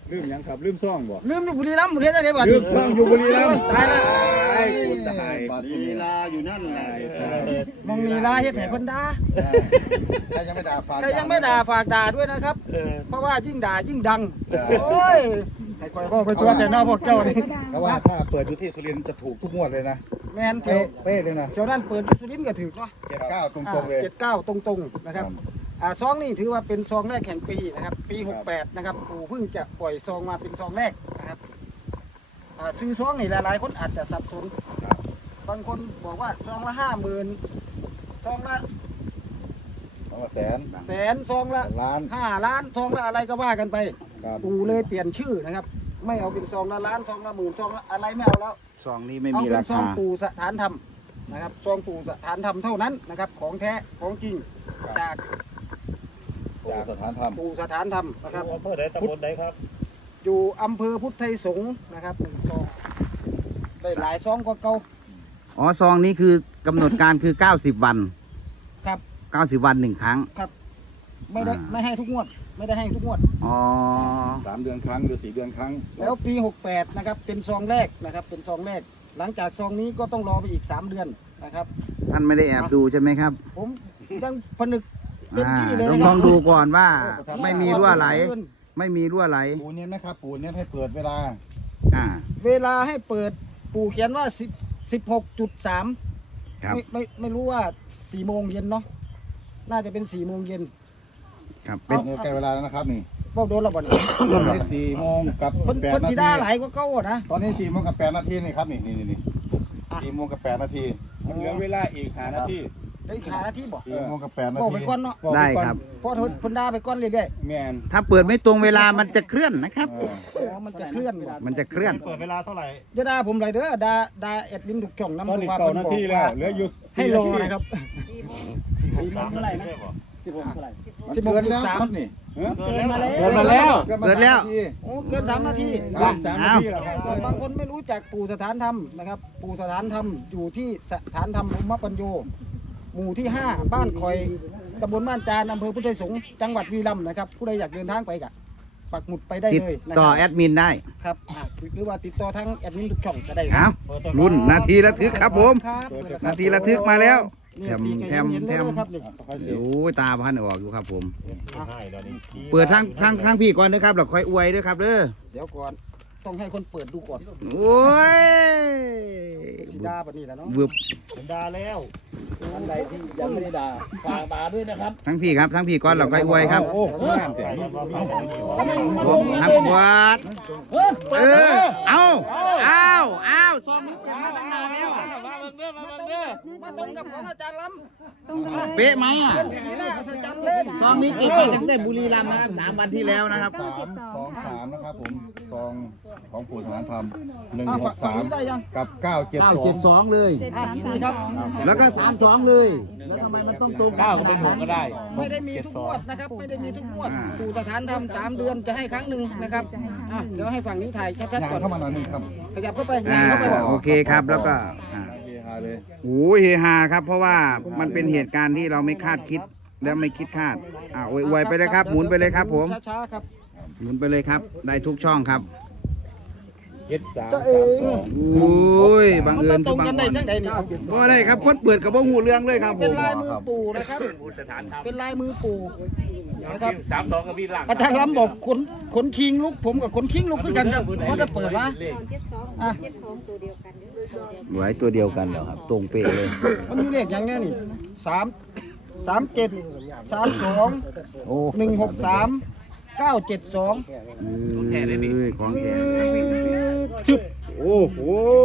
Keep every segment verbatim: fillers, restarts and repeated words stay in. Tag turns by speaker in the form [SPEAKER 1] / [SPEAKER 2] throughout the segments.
[SPEAKER 1] ลืมยังครับลืมซ่องบ่
[SPEAKER 2] ลืมอยู่บุรีรัมย์ประเทศอะไรบ้าง
[SPEAKER 1] ลืมซ่องอยู่บุรีรัมย์
[SPEAKER 2] ตายแล้ว
[SPEAKER 1] ไอ้คุณตาย
[SPEAKER 3] ลีลาอยู่นั่นแหละ
[SPEAKER 2] มองลีลาเฮ็ดให้เพิ่นด่า
[SPEAKER 3] ใครยังไม่ด่าฝาก
[SPEAKER 2] ใครยังไม่ด่าฝากด่าด้วยนะครับเพราะว่ายิ่งด่ายิ่งดังโอ้ยให้คอยบอกไปตัวแต่นอกพวกเจ้านี่
[SPEAKER 3] เพราะว่าถ้าเปิดอยู่ที่สุรินทร์จะถูกทุกงวดเลยนะ
[SPEAKER 2] แม่นเจ้า
[SPEAKER 3] เป๊ะเป๊ะเลยนะ
[SPEAKER 2] เจ้านั่นเปิดที่สุรินทร์ก็ถือเนาะ
[SPEAKER 3] เจ็ดเก้าตรงๆเลย
[SPEAKER 2] เจ็ดเก้าตรงๆนะครับอ่าซองนี่ถือว่าเป็นซองแรกแห่งปีนะครับปีหกแปดนะครับปู่เพิ่งจะปล่อยซองมาเป็นซองแรกนะครับอ่าซื้อซองนี่หลายๆคนอาจจะสับสนบางคนบอกว่าซองละห้าหมื่นซองละ
[SPEAKER 3] สองแสน
[SPEAKER 2] แสนซองละ
[SPEAKER 3] ล้าน
[SPEAKER 2] ห้าล้านซองละอะไรก็ว่ากันไป
[SPEAKER 3] ครับ
[SPEAKER 2] ปู่เลยเปลี่ยนชื่อนะครับ ไม่เอาเป็นซองละล้านซองละหมื่นซองละอะไรไม่เอาแล้ว
[SPEAKER 3] ซองนี้ไม่
[SPEAKER 2] เอา
[SPEAKER 3] มี
[SPEAKER 2] เป็
[SPEAKER 3] ราน
[SPEAKER 2] ซอง
[SPEAKER 3] คา
[SPEAKER 2] ปู่สถานธรรมนะครับซองปู่สถานธรรมเท่านั้นนะครับ ของแท้ของจริงจาก
[SPEAKER 3] ปู่สถานธรรม
[SPEAKER 2] ปู่สถานธรรมนะครับ
[SPEAKER 4] อำเภอใดตำบลใดครับ
[SPEAKER 2] อยู่อำเภอพุทธไทยสงฆ์นะครับหนึ่งซองได้หลายซองก็เก่า
[SPEAKER 5] อ๋อซองนี้คือกำหนดการคือเก้าสิบวัน
[SPEAKER 2] ครับ
[SPEAKER 5] เก้าสิบวันหนึ่งครั้ง
[SPEAKER 2] ไม่ได้
[SPEAKER 5] อ่า
[SPEAKER 2] ไม่ให้ทุกงวด ไม่ได้ให้ทุกงวด
[SPEAKER 5] อ๋อ
[SPEAKER 3] สามเดือนครั้งหรือสี่เดือนครั้ง
[SPEAKER 2] แล้วปีหกแปดนะครับเป็นซองแรกนะครับ เป็นซองแรก หลังจากซองนี้ก็ต้องรอไปอีกสามเดือนนะครับ
[SPEAKER 5] ท่านไม่ได้แอบดูใช่ไหมครับ
[SPEAKER 2] ผมยังผนึกเต็ม
[SPEAKER 5] อ่า
[SPEAKER 2] ที่เลย
[SPEAKER 5] ลอง
[SPEAKER 2] นะค
[SPEAKER 5] ล
[SPEAKER 2] รั
[SPEAKER 5] อบ งดูก่อนว่า
[SPEAKER 2] ครับ
[SPEAKER 5] ไม่มีรั่วไหล ไม่มีรั่วไหล
[SPEAKER 3] ปูเนี้ยนะครับปูเนี้ยให้เปิดเวลา
[SPEAKER 5] อ่า
[SPEAKER 2] เวลาให้เปิดปู่เขียนว่าสิบสิบหกจุดสาม
[SPEAKER 5] ครับ
[SPEAKER 2] ไม่ไม่ไม่รู้ว่าสี่โมงเย็นเนาะน่าจะเป็นสี่โมงเย็น
[SPEAKER 5] ครับ
[SPEAKER 3] เป็
[SPEAKER 5] เป็น น
[SPEAKER 3] ใกล้เวลาแล้วนะครับนี่
[SPEAKER 2] พวกโดนเราบ่น
[SPEAKER 3] ตอนนี้สี่โมงกับ
[SPEAKER 2] คน
[SPEAKER 3] แปด
[SPEAKER 2] คน
[SPEAKER 3] นา
[SPEAKER 2] สี
[SPEAKER 3] ที
[SPEAKER 2] ด้าหลายก็เก้านะ
[SPEAKER 3] ตอนนี้สี่โมงกับแปดนาทีนี่ครับนี่นี่นี่
[SPEAKER 2] อ่ะ
[SPEAKER 3] สี่โมงกับแปดนาที
[SPEAKER 1] มันเหลือเวลาอีกหานาที
[SPEAKER 2] ได้ขาหน้าที่บอก
[SPEAKER 3] สี่โมงกับแปดนา
[SPEAKER 2] บอก
[SPEAKER 3] ที
[SPEAKER 2] ไปก่อนเนาะ
[SPEAKER 1] อก
[SPEAKER 5] ได้
[SPEAKER 1] ปก่อน
[SPEAKER 5] ครับ
[SPEAKER 2] เพราะเพิ่นด่าไปก่อนเรื่อย
[SPEAKER 1] แมน
[SPEAKER 5] ถ้าเปิดไม่ตรงเวลามันจะเคลื่อนนะครับ
[SPEAKER 3] เออ
[SPEAKER 2] ๆอ๋อมันจะเคลื่อนบ่
[SPEAKER 5] มันจะเคลื่อน
[SPEAKER 4] เปิดเวลาเท่าไหร่
[SPEAKER 2] จะด่าผมไรเด้อด่าด่าแอดมินถูกช่องน้ำ
[SPEAKER 1] ตอนนี้
[SPEAKER 2] ว่า
[SPEAKER 1] เก้า
[SPEAKER 2] พิ่
[SPEAKER 1] นา
[SPEAKER 2] บอก
[SPEAKER 1] ทีแล้วเหลืออยู่
[SPEAKER 2] ให้
[SPEAKER 1] สี่
[SPEAKER 2] ร
[SPEAKER 1] นา
[SPEAKER 2] อ
[SPEAKER 1] ที
[SPEAKER 2] นะครับ
[SPEAKER 4] สามเท่าไหร่นะ
[SPEAKER 2] สิบหกเท่าไหร่
[SPEAKER 3] มัน
[SPEAKER 2] สิบหก
[SPEAKER 3] เกิน
[SPEAKER 2] จุด
[SPEAKER 3] แล้ว
[SPEAKER 2] สาม
[SPEAKER 3] ครับนี่
[SPEAKER 4] เกินมาแล้ว
[SPEAKER 1] เกินมาแล้ว
[SPEAKER 3] กินมา
[SPEAKER 5] เกินแล้ว
[SPEAKER 3] สามนาที
[SPEAKER 2] โอ้เกินสามนาที
[SPEAKER 1] เกินสามนาทีแล้วครับ
[SPEAKER 2] บางคนไม่รู้จักปู่สถานธรรมนะครับ ปู่สถานธรรมอยู่ที่สถานธรรมอุมปัญโยหมู่ที่ห้าบ้านคอยตำบลบ้านจานอำเภอพุทธไทยสงฆ์จังหวัดบุรีรัมย์นะครับ ผู้ใดอยากเดินทางไปกะปักหมุดไปได้
[SPEAKER 5] ติด
[SPEAKER 2] เลยนะ
[SPEAKER 5] ต่อ
[SPEAKER 2] ค
[SPEAKER 5] แอ
[SPEAKER 2] รับ
[SPEAKER 5] ดมินได้
[SPEAKER 2] ครับอ่ะหรือว่าติดต่อทั้งแอดมินทุกช่องก็ได้
[SPEAKER 5] เอารุ่นนาทีระทึกครับผม
[SPEAKER 2] ครับ
[SPEAKER 5] นาทีระทึกมาแล้ว
[SPEAKER 2] เนี่ย
[SPEAKER 5] แถม
[SPEAKER 2] สี
[SPEAKER 5] แถม
[SPEAKER 2] เย็นๆ
[SPEAKER 5] แถ
[SPEAKER 2] เลย
[SPEAKER 5] ม
[SPEAKER 2] นะครับนี่
[SPEAKER 3] ค่อยๆเสีย
[SPEAKER 5] โอ้ยตาพันออกอยู่ครับผม
[SPEAKER 4] ใช่เดี๋ยวนี้
[SPEAKER 5] เปิดทั้งทั้งทั้งพี่ก่อนนะครับเราค่อยอวยด้วยครับเด้อ
[SPEAKER 2] เดี๋ยวก่อนต้องให้คนเปิดดูก่อน
[SPEAKER 5] โอ้ย
[SPEAKER 2] สีดาแบบนี้แหละเนาะ
[SPEAKER 5] เบือบ
[SPEAKER 4] ผมด่าแล้ว
[SPEAKER 2] อันใดที่ยังไม่ได้ด่า
[SPEAKER 4] ฝากด่าด้วยนะครับ
[SPEAKER 5] ทั้งพี่ครับทั้งพี่ก่อนเราค่อยอวยครับ
[SPEAKER 1] โอ้งามแต่
[SPEAKER 5] ทั้งวัดเออเอาเอาเอาซองนี้ผมมาตั้งนานแล้วอะ
[SPEAKER 4] มาเบิ่งเด้อมาเบิ่งเด้อ
[SPEAKER 2] มาตรงกับของอาจารย์ล้ำ
[SPEAKER 5] เป๊ะไหมอ่ะ
[SPEAKER 2] เป็นสีหน้าอัศจรรย์เลย
[SPEAKER 5] ซองนี้เก็บมาตั้งแต่บุรีรัมย์นะครับสามวันที่แล้วนะครับ
[SPEAKER 3] สามสองสามนะครับผมซองของปู่สถานธรรมหนึ่ง
[SPEAKER 2] อ่ะ
[SPEAKER 3] ห
[SPEAKER 2] ฝั่
[SPEAKER 3] ก
[SPEAKER 2] ง
[SPEAKER 3] สาม
[SPEAKER 2] นี้ได้ยัง
[SPEAKER 3] กับเก้าเจ็ด
[SPEAKER 5] เก้า
[SPEAKER 3] สอ
[SPEAKER 5] เจ็
[SPEAKER 3] ง
[SPEAKER 5] ดสองเลย
[SPEAKER 2] อ่ะนี่ครับ
[SPEAKER 5] แล้วก็สามสองเลย แล้วทำไมมันต้องตรง
[SPEAKER 4] เก้าก็เป็นหกก็ได้
[SPEAKER 2] ไม่ได้มีทุกงวดนะครับ ไม่ได้มีทุกงวด
[SPEAKER 5] อ่า
[SPEAKER 2] ปู่สถานธรรมสามเดือนจะให้ครั้งหนึ่งนะครับอ่ะเดี๋ยวให้ฝั่งนี้ถ่ายชัดๆ
[SPEAKER 3] งา
[SPEAKER 2] ก่อน น
[SPEAKER 3] เข้ามาหน่อยหนึงครับ
[SPEAKER 2] ขยับเข้าไป
[SPEAKER 5] อ่า
[SPEAKER 2] เข้าไป
[SPEAKER 5] โอเคครับแล้วก็อ่า
[SPEAKER 3] เฮฮาเลย
[SPEAKER 5] โอ้ยเฮฮาครับ เพราะว่ามันเป็นเหตุการณ์ที่เราไม่คาดคิดและไม่คิดคาดอ่าอวยอวยไปเลยครับ หมุนไปเลยครับ ผม
[SPEAKER 2] ช้าๆครับ
[SPEAKER 5] หมุนไปเลยครับ ได้ทุกช่องครับ
[SPEAKER 1] เจ็ดสาม
[SPEAKER 2] จะเอ
[SPEAKER 1] สาม
[SPEAKER 2] ง
[SPEAKER 1] สอง
[SPEAKER 5] โอ้ยบัง
[SPEAKER 2] มัน
[SPEAKER 5] เอิ
[SPEAKER 2] มา
[SPEAKER 5] ญ
[SPEAKER 2] ต
[SPEAKER 5] คื
[SPEAKER 2] ร
[SPEAKER 5] อง บัง
[SPEAKER 2] กัน
[SPEAKER 5] เอิ
[SPEAKER 2] ได้
[SPEAKER 5] ญ
[SPEAKER 2] จังใดนี่เอา
[SPEAKER 5] ก็ได้ครับคนเปิดกับบ่หูเรื่องเลยครับผ
[SPEAKER 2] เป็น
[SPEAKER 5] ม
[SPEAKER 2] ลายมือปู่นะครับ
[SPEAKER 4] สถานธรรม
[SPEAKER 2] เป็นลายมือปู่นะครับ
[SPEAKER 4] สามสองกับพี่หลัง
[SPEAKER 2] อาจารย์ล้ำบอกขนขนคิงลุกผมกับขนคิงลุกคือกันครับเพราะจะเปิดมาอ่ะ
[SPEAKER 5] ไว้ตัวเดียวกันเหรอครับ ตรงเป๊ะเลย
[SPEAKER 2] มันมีเลขอย่างเนี้ยนี่สามสามเจ็ดสามสอง
[SPEAKER 5] โอ้
[SPEAKER 2] หนึ่งหกสามเก้าเจ็ดสอง
[SPEAKER 5] เอ้ยของแท้
[SPEAKER 1] โอ้โห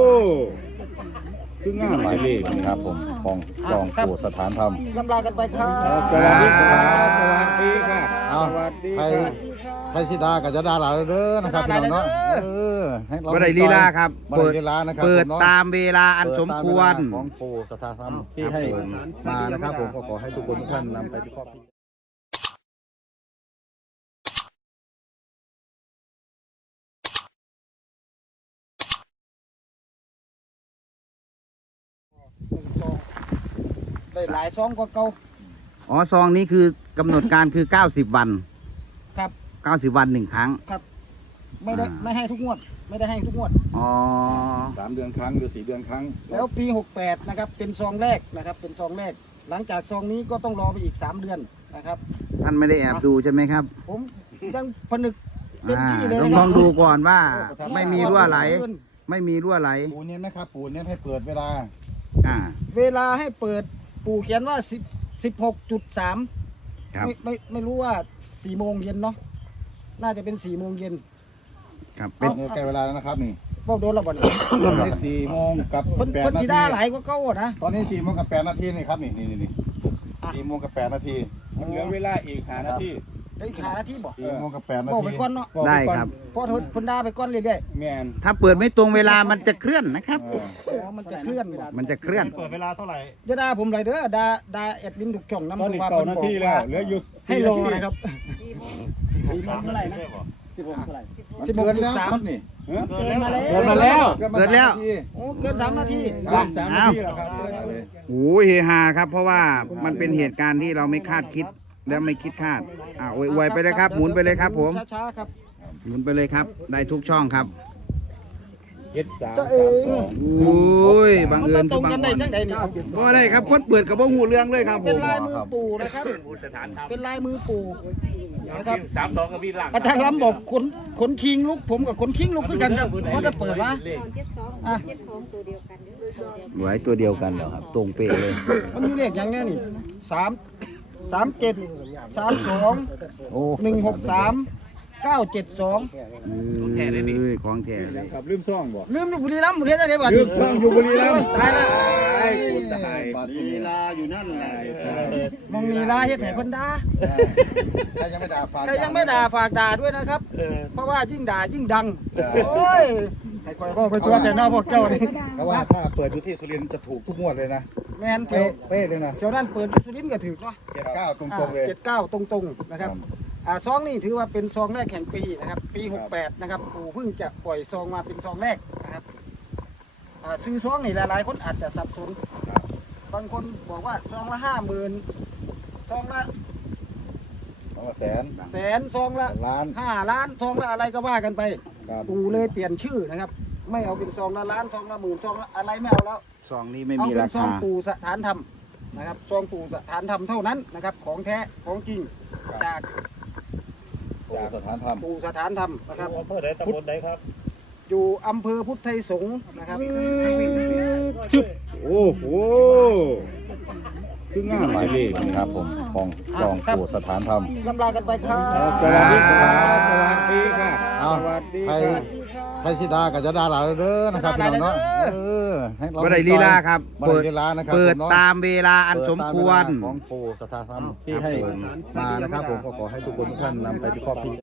[SPEAKER 1] คืองามหมายเลข
[SPEAKER 3] ครับผมของซองปู่สถานธรรม
[SPEAKER 2] ลำลากันไปครับ
[SPEAKER 1] สวัสดีครับสวัสดีค่ะ
[SPEAKER 3] เอา
[SPEAKER 1] สวัสดี
[SPEAKER 3] ใคร
[SPEAKER 1] ค่ะ
[SPEAKER 3] ใครชิดากับจะดาหลาเด้อนะครับพี่น้องเนาะเออให้เรา
[SPEAKER 5] บ่ได้ลีลาครับ
[SPEAKER 3] บ่
[SPEAKER 5] เปิ
[SPEAKER 3] ได้
[SPEAKER 5] ด
[SPEAKER 3] ลีลานะครับ
[SPEAKER 5] เปิด
[SPEAKER 3] ผมเนาะ
[SPEAKER 5] ตามเวลาอันสมควร
[SPEAKER 3] เปิดตามเวลาของปู่สถานธรรมที่ให้มานะครับผมก็ขอให้ทุกคนทุกท่านนำไปที่ครอบครัว
[SPEAKER 2] ได้หลายซองก็เก่า
[SPEAKER 5] อ๋อซองนี้คือกำหนดการคือเก้าสิบวัน
[SPEAKER 2] ครับ
[SPEAKER 5] เก้าสิบวันหนึ่งครั้ง
[SPEAKER 2] ครับ
[SPEAKER 5] อ
[SPEAKER 2] ไม่ได้ไม่ให้ทุกงวด ไม่ได้ให้ทุกงวด
[SPEAKER 5] อ๋อ
[SPEAKER 3] สามเดือนครั้งหรือสี่เดือนครั้ง
[SPEAKER 2] แล้วปีหกแปดนะครับเป็นซองแรกนะครับเป็นซองแรก หลังจากซองนี้ก็ต้องรอไปอีกสามเดือนนะครับ
[SPEAKER 5] ท่านไม่ได้แอบดูใช่ไหมครับ
[SPEAKER 2] ผมยังผนึกเต็ม
[SPEAKER 5] อ่า
[SPEAKER 2] ที่เลย
[SPEAKER 5] ลอง
[SPEAKER 2] นะค
[SPEAKER 5] ล
[SPEAKER 2] รั
[SPEAKER 5] องดูก่อนว่าไม่มีรั่วไหล ไม่มีรั่วไหล
[SPEAKER 3] ปูเน้นนะครับปูเน้นให้เปิดเวลา
[SPEAKER 5] อ่า
[SPEAKER 2] เวลาให้เปิดปู่เขียนว่าสิบสิบหกจุดสาม
[SPEAKER 5] ครับ
[SPEAKER 2] ไม่ไม่ไม่รู้ว่าสี่โมงเย็นเนาะน่าจะเป็นสี่โมงเย็น
[SPEAKER 5] ครับเป็น
[SPEAKER 3] เนี่ยใกล้เวลาแล้วนะครับนี่
[SPEAKER 2] เป้าโดนเราบ่เนี่ย
[SPEAKER 3] ตอนนี้สี่โมงกับ
[SPEAKER 2] เพิ่น
[SPEAKER 3] แปด
[SPEAKER 2] เพิ่น
[SPEAKER 3] นา
[SPEAKER 2] สี
[SPEAKER 3] ที
[SPEAKER 2] ดาหลายก็เก้าอะนะ
[SPEAKER 3] ตอนนี้สี่โมงกับแปดนาทีนี่ครับนี่นี่นี่สี่โมงกับแปดนาที
[SPEAKER 1] มันเหลือเวลาอีกหานาที
[SPEAKER 2] ได้ขาหน้าที่บอก
[SPEAKER 3] สี่โมงกับแปดนา
[SPEAKER 2] บอก
[SPEAKER 3] ที
[SPEAKER 2] ไปก่อนเนาะ
[SPEAKER 3] อกป
[SPEAKER 5] ได้
[SPEAKER 3] ก่อน
[SPEAKER 5] ครับ
[SPEAKER 2] เพราะเพิ่นด่าไปก่อนเรื่อย
[SPEAKER 1] แมน
[SPEAKER 5] ถ้าเปิดไม่ตรงเวลามันจะเคลื่อนนะครับ
[SPEAKER 3] เออ
[SPEAKER 2] ๆอ๋อมันจะเคลื่อนบ่
[SPEAKER 5] มันจะเคลื่อน
[SPEAKER 3] เปิดเวลาเท่าไหร่
[SPEAKER 2] จะด่าผมไรเด้อด่าด่าแอดมินทุกช่องนำ
[SPEAKER 1] ตอนนี้
[SPEAKER 2] ว่า
[SPEAKER 1] เก้า
[SPEAKER 2] พิ่
[SPEAKER 1] นา
[SPEAKER 2] บอก
[SPEAKER 1] ทีแล้วเหลืออยู่
[SPEAKER 2] ให้
[SPEAKER 1] สี่
[SPEAKER 2] ร
[SPEAKER 1] นา
[SPEAKER 2] อ
[SPEAKER 1] ที
[SPEAKER 2] นะครับ
[SPEAKER 3] สิบหกเท่าไหร่
[SPEAKER 2] สิบห
[SPEAKER 3] เกิ
[SPEAKER 2] ก
[SPEAKER 3] น
[SPEAKER 2] จุด
[SPEAKER 3] แล้ว
[SPEAKER 2] สา
[SPEAKER 3] ค
[SPEAKER 2] ม
[SPEAKER 3] รับนี่
[SPEAKER 1] เอ้อ
[SPEAKER 2] เกินมาแล้ว
[SPEAKER 1] เกินมาแล้ว
[SPEAKER 3] กินมา
[SPEAKER 5] เกินแล้ว
[SPEAKER 3] สามนาที
[SPEAKER 2] โอ้เกินสามนาที
[SPEAKER 1] เกินสามนาทีแล้วครับ
[SPEAKER 5] โอ้ยเฮฮาครับ เพราะว่ามันเป็นเหตุการณ์ที่เราไม่คาดคิดและไม่คิดคาด อ่าอวยๆไปเลยครับ หมุนไปเลยครับ ผม
[SPEAKER 2] ช้าๆครับ
[SPEAKER 5] หมุนไปเลยครับ ได้ทุกช่องครับ
[SPEAKER 1] เจ็ดสาม
[SPEAKER 2] จะเอ๋
[SPEAKER 1] สามสอง
[SPEAKER 5] โอ้ยบังเอิญ
[SPEAKER 2] มัน
[SPEAKER 5] คื
[SPEAKER 2] ตร
[SPEAKER 5] อง บัง
[SPEAKER 2] กัน
[SPEAKER 5] เอิ
[SPEAKER 2] ได้
[SPEAKER 5] ญ
[SPEAKER 2] จังใดนี่ครับ
[SPEAKER 5] ก็ได้ครับคนเปิดกับบ่หูเรื่องเลยครับผ
[SPEAKER 2] เป็น
[SPEAKER 5] ม
[SPEAKER 2] ลายมือปู่นะครับ
[SPEAKER 4] สถานธรรม
[SPEAKER 2] เป็นลายมือปู่นะครับ
[SPEAKER 4] สามสองกวีหลัง
[SPEAKER 2] อาจารย์ล้ำบอกขนขนคิงลุกผมกับขนคิงลุกคือกันครับเพราะจะเปิดมา
[SPEAKER 6] เจ็ดสอง
[SPEAKER 2] อ่ะ
[SPEAKER 6] เจ็ดสองตัวเดียวกันเด้อตัวเดียวกัน
[SPEAKER 5] ไว้ตัวเดียวกันเหรอครับ ตรงเป๊ะเลย
[SPEAKER 2] มันมีเลขอย่างเนี้ยนี่สามสามเจ็ดสามสอง
[SPEAKER 5] โอ้
[SPEAKER 2] หนึ่งหกสามเก้าเจ็ดสอง
[SPEAKER 5] เอ้ยของแท้เลย
[SPEAKER 1] ครับลืมซ่องบ่
[SPEAKER 2] ลืมอยู่บุรีรัมย์บุรีรัมย์อะไรบ้าง
[SPEAKER 1] ลืมซ่องอยู่บุรีรัมย์
[SPEAKER 2] ตายแล้ว
[SPEAKER 1] ตายคุณตาย
[SPEAKER 3] ลีลาอยู่นั่นแหละ
[SPEAKER 2] มองนีลาเฮ็ดให้เพิ่นด่า
[SPEAKER 3] ใครยังไม่ด่าฝาก
[SPEAKER 2] ใครยังไม่ด่าฝากด่าด้วยนะครับ เพราะว่ายิ่งด่ายิ่งดังโอ้ยให้คอยบอกไปตัวแต่นอกพวกเจ้านี่
[SPEAKER 3] เพราะว่าถ้าเปิดอยู่ที่สุรินทร์จะถูกทุกงวดเลยนะ
[SPEAKER 2] แมนเกี่ย
[SPEAKER 3] เป๊ะ
[SPEAKER 2] ว
[SPEAKER 3] เป๊ะเลยนะ
[SPEAKER 2] เกี่ยวนั่นเปิดอยู่สุรินทร์ก็ถือเนาะ
[SPEAKER 3] เจ็ดเก้าตรงๆเลย
[SPEAKER 2] เจ็ดเก้าตรงๆนะครับอ่าซองนี่ถือว่าเป็นซองแรกแห่งปีนะครับ ปีหกแปดนะครับปู่เพิ่งจะปล่อยซองมาเป็นซองแรกนะครับอ่าซื้อซองนี่หลายๆคนอาจจะสับสนบางคนบอกว่าซองละห้าหมื่นซองละ
[SPEAKER 3] สองละแสน
[SPEAKER 2] แสนซองละ
[SPEAKER 3] ล้าน
[SPEAKER 2] ห้าล้านซองละอะไรก็ว่ากันไป
[SPEAKER 3] ครับ
[SPEAKER 2] ปู่เลยเปลี่ยนชื่อนะครับ ไม่เอาเป็นซองละล้านซองละหมื่นซองละอะไรไม่เอาแล้ว
[SPEAKER 5] ซองนี้ไม่
[SPEAKER 2] เอา
[SPEAKER 5] มี
[SPEAKER 2] เป็
[SPEAKER 5] ราน
[SPEAKER 2] ซอง
[SPEAKER 5] คา
[SPEAKER 2] ปู่สถานธรรมนะครับซองปู่สถานธรรมเท่านั้นนะครับ ของแท้ของจริงจาก
[SPEAKER 3] โอ้สถานธรรม
[SPEAKER 2] ปู่สถานธรรมนะครับ
[SPEAKER 4] อำเภอไหนตำบลไหนครับ
[SPEAKER 2] อยู่อำเภอพุทธไทยสงฆ์นะครับ
[SPEAKER 1] จุ๊บโอ้โหคืองามหมายเลข
[SPEAKER 3] ครับผมของซองปู่สถานธรรม
[SPEAKER 2] ลำลากันไปครับ
[SPEAKER 1] สวัสดีครับสวัสดีค่ะ
[SPEAKER 3] เอา
[SPEAKER 1] สวัสดี
[SPEAKER 3] ใคร
[SPEAKER 1] ค่ะ
[SPEAKER 3] ใครชิดากับจะดาหลายเด้อนะครับพี่น้องเนาะเออให้เรา
[SPEAKER 5] บ่ได้ลีลาครับ
[SPEAKER 3] บ่
[SPEAKER 5] เปิ
[SPEAKER 3] ได้
[SPEAKER 5] ด
[SPEAKER 3] ลีลานะครับ
[SPEAKER 5] เปิด
[SPEAKER 3] ผมเนาะ
[SPEAKER 5] ตามเวลาอันสมควร
[SPEAKER 3] เปิดตามเวลาของปู่สถานธรรมที่ให้มานะครับผมก็ขอให้ทุกคนทุกท่านนำไปประกอบพิธี